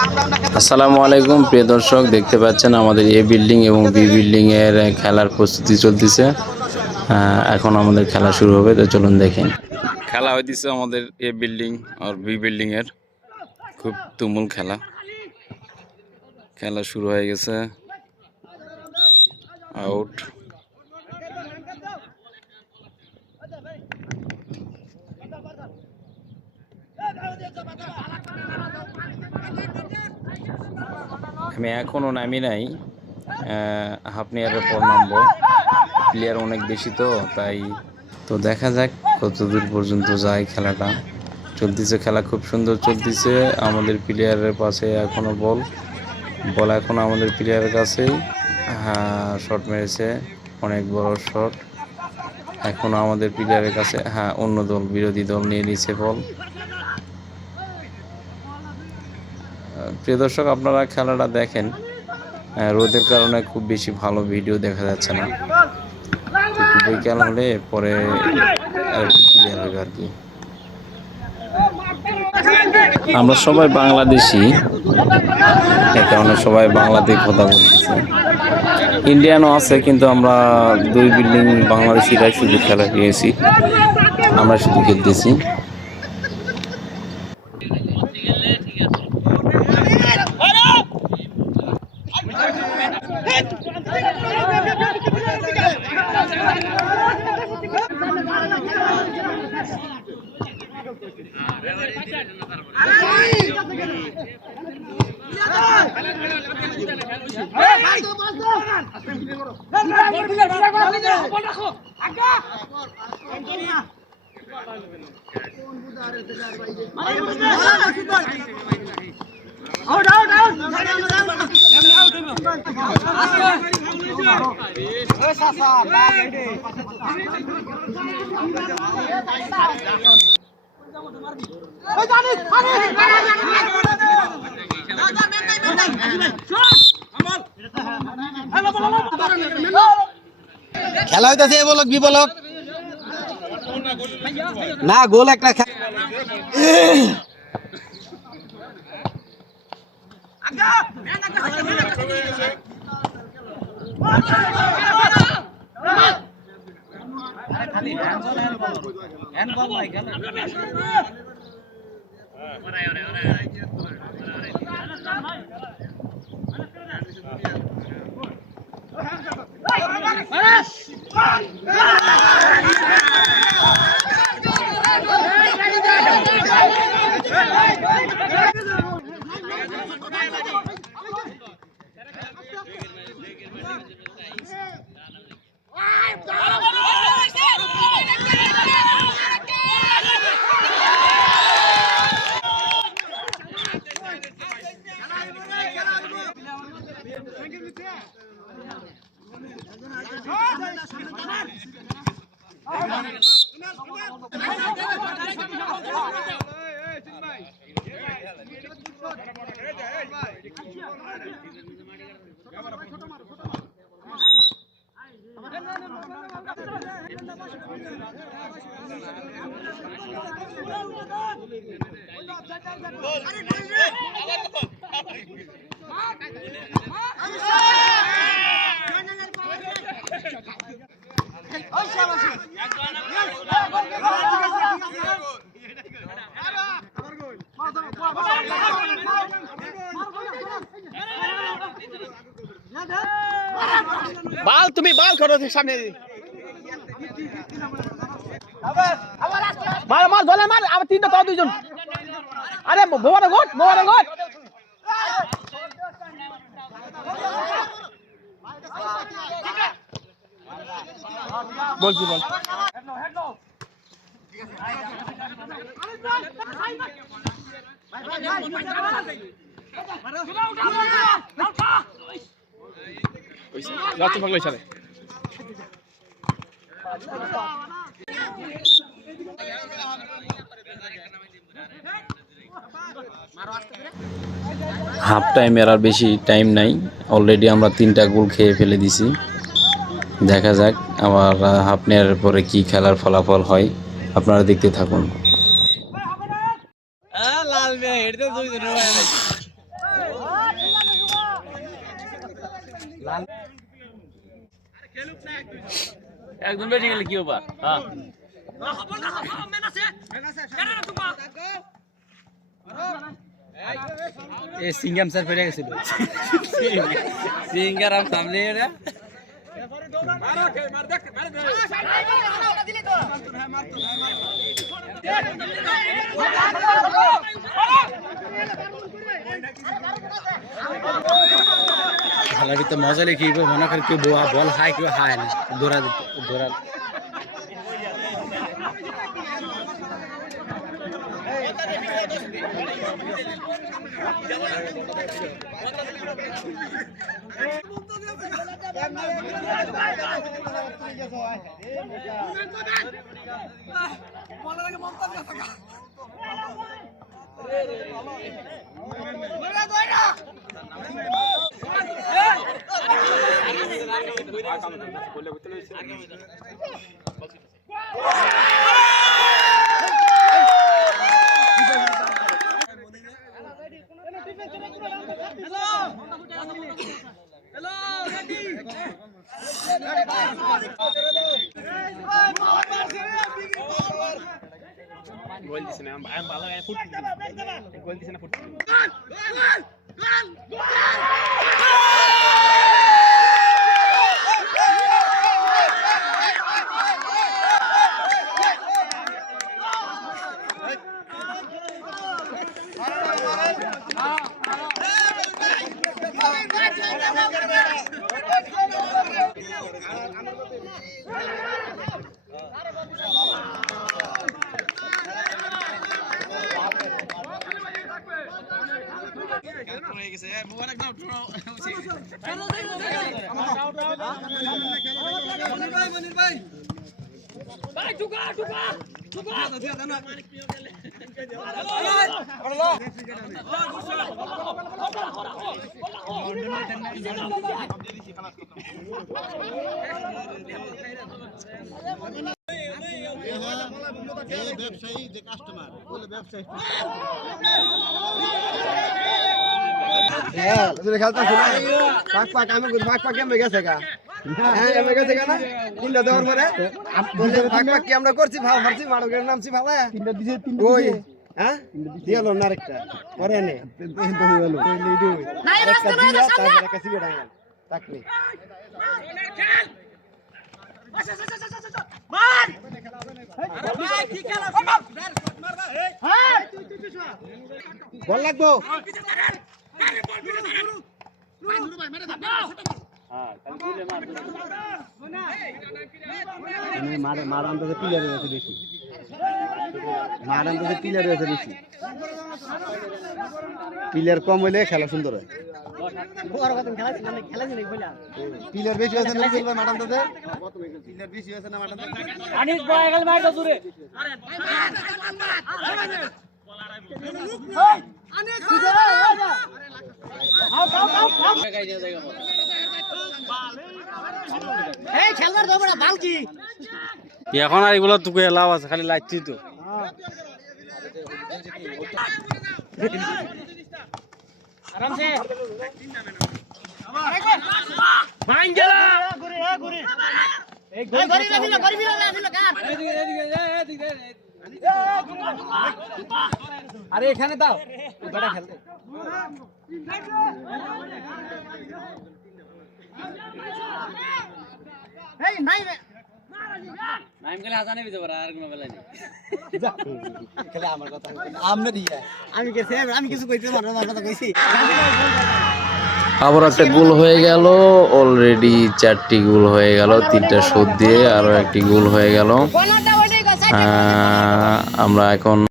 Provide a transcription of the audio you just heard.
আসসালামু আলাইকুম প্রিয় দর্শক, দেখতে পাচ্ছেন আমাদের এ বিল্ডিং এবং বি বিল্ডিং এর খেলার প্রস্তুতি চলতেছে। এখন আমাদের খেলা শুরু হবে, তো চলুন দেখেন। খেলা হইতেছে আমাদের এ বিল্ডিং আর বি বিল্ডিং এর, খুব তুমুল খেলা। খেলা শুরু হয়ে গেছে। আউট। আমি এখনো নামি নাই, হাফ নিয়ারের পর নামবো। প্লেয়ার অনেক বেশি তো তাই, তো দেখা যাক কতদূর পর্যন্ত যায়। খেলাটা চলতেছে, খেলা খুব সুন্দর চলতেছে। আমাদের প্লেয়ারের পাশে এখনো বল এখন আমাদের প্লেয়ারের কাছেই। হ্যাঁ, শট মেরেছে, অনেক বড় শট। এখন আমাদের প্লেয়ারের কাছে, হ্যাঁ, অন্য দল, বিরোধী দল নিয়ে নিচ্ছে বল। প্রিয় দর্শক, আপনারা খেলাটা দেখেন। রোদের কারণে খুব বেশি ভালো ভিডিও দেখা যাচ্ছে না, একটু বৈকাল হলে পরে আর একটু ক্লিয়ার হবে আর কি। আমরা সবাই বাংলাদেশি, এ কারণে সবাই বাংলাতেই কথা বলতেছে। ইন্ডিয়ানও আছে, কিন্তু আমরা দুই বিল্ডিং বাংলাদেশিরাই শুধু খেলা পেয়েছি, আমরা শুধু খেলতেছি। খেলা হইতেছে এ বলক বি বলক না, গোল একটা বাল, তুমি বাল করো সামনে, মার মার ধরে মার, আবার তিনটা তো দুইজন। আরে মোবারক গোট, মোবারক গোট। বলছি বল। যাচ্ছে পাগলাই ছাড়ে। হাফ টাইমের আর বেশি টাইম নাই, অলরেডি আমরা 3টা গোল খেয়ে ফেলে দিছি। দেখা যাক আবার হাফ নেওয়ার পরে কি খেলার ফলাফল হয়, আপনারা দেখতে থাকুন। একদম বেশি গেলে কি ব্যাপার? হ্যাঁ এই সিঙ্গাম স্যার পেরে গেছিল সিঙ্গার আম সামনে এটা খেলার ভিতরে মজা লেগে মনে করে কেউ বল হায় কেউ হায় না দৌড়া গোল দিছে না আমি ভালো ফুট গোল দিছে না ফুট ব্যবসায়ী যে কাস্টমার বলে ব্যবসায়ী খেলতে পাক পাক আমি পাক পাক কেমন গেছে গা হ্যাঁ এমন গেছে গা না তিনটা দেওয়ার পরে পাক পাক কি আমরা করছি ভালো মারছি মাড়কের নামছি ভালো তিনটা দিছে তিনটা ওই হ্যাঁ দিল না আরেকটা পরে নে তো হলো নাই রাস্তা নাই সামনে একটা সিগারেট আইন তাকনি মার কি খেলা হ্যাঁ বল লাগবো মারান তো প্লেয়ার হয়েছে বেশি মারান তো প্লেয়ার হয়েছে বেশি প্লেয়ার কম হইলে খেলা সুন্দর হয় প্লেয়ার বেশি হয়েছে না মারান তো প্লেয়ার বেশি হয়েছে না মারান তো আনিস ভাই এখানে মার দাও জুরে আনিস তুই এই খেলবার দাও বড় বাল কি এখন আর এগুলো তোকে লাভ আছে খালি লাইছি তো আরাম সে ভাঙ গেল ঘুরে ঘুরে এই গরি লাগিল কার আরে এখানে দাও বড় খেলতে এই নাই নাইম গেলে হাসানে দিতে পারে আর কোনো বেলা নেই খেলে আমার কথা আমনে দিয়া আমি কেছে আমি কিছু কইতে পারবো আমার কথা কইছি আবার একটা গোল হয়ে গেল অলরেডি 4টি গোল হয়ে গেল 3টা শট দিয়ে আরো একটি গোল হয়ে গেল আমরা এখন